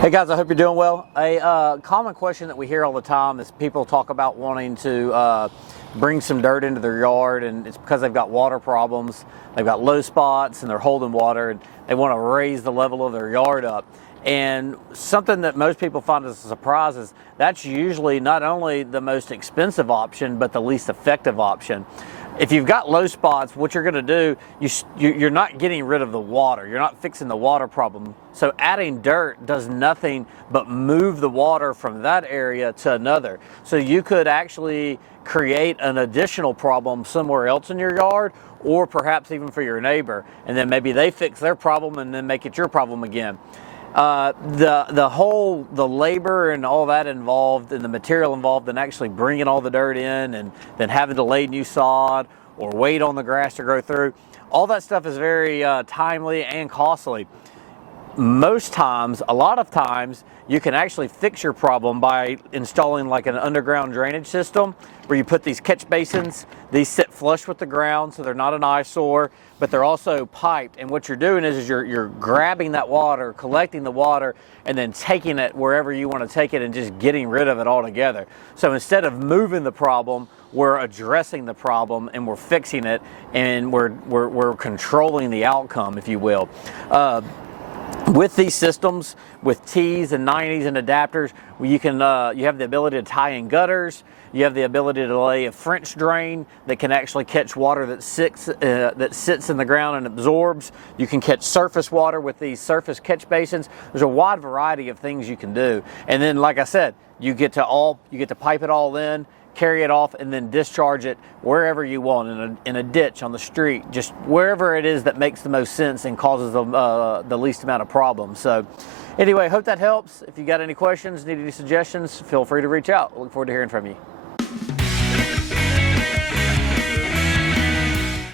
Hey guys, I hope you're doing well. A common question that we hear all the time is people talk about wanting to bring some dirt into their yard, and it's because they've got water problems. They've got low spots and they're holding water, and they want to raise the level of their yard up. And something that most people find as a surprise is that's usually not only the most expensive option, but the least effective option. If you've got low spots, what you're going to do, you're not getting rid of the water. You're not fixing the water problem. So adding dirt does nothing but move the water from that area to another. So you could actually create an additional problem somewhere else in your yard, or perhaps even for your neighbor. And then maybe they fix their problem and then make it your problem again. The labor and all that involved, and the material involved in actually bringing all the dirt in and then having to lay new sod or wait on the grass to grow through, all that stuff is very timely and costly. Most times, a lot of times, you can actually fix your problem by installing like an underground drainage system where you put these catch basins. These sit flush with the ground, so they're not an eyesore, but they're also piped. And what you're doing is you're grabbing that water, collecting the water, and then taking it wherever you want to take it and just getting rid of it altogether. So instead of moving the problem, we're addressing the problem and we're fixing it, and we're controlling the outcome, if you will. With these systems, with T's and 90s and adapters, you have the ability to tie in gutters. You have the ability to lay a French drain that can actually catch water that sits in the ground and absorbs. You can catch surface water with these surface catch basins. There's a wide variety of things you can do. And then, like I said, you get to pipe it all in, carry it off, and then discharge it wherever you want, in a ditch, on the street, just wherever it is that makes the most sense and causes the least amount of problems. So anyway, hope that helps. If you got any questions, need any suggestions, feel free to reach out. Look forward to hearing from you.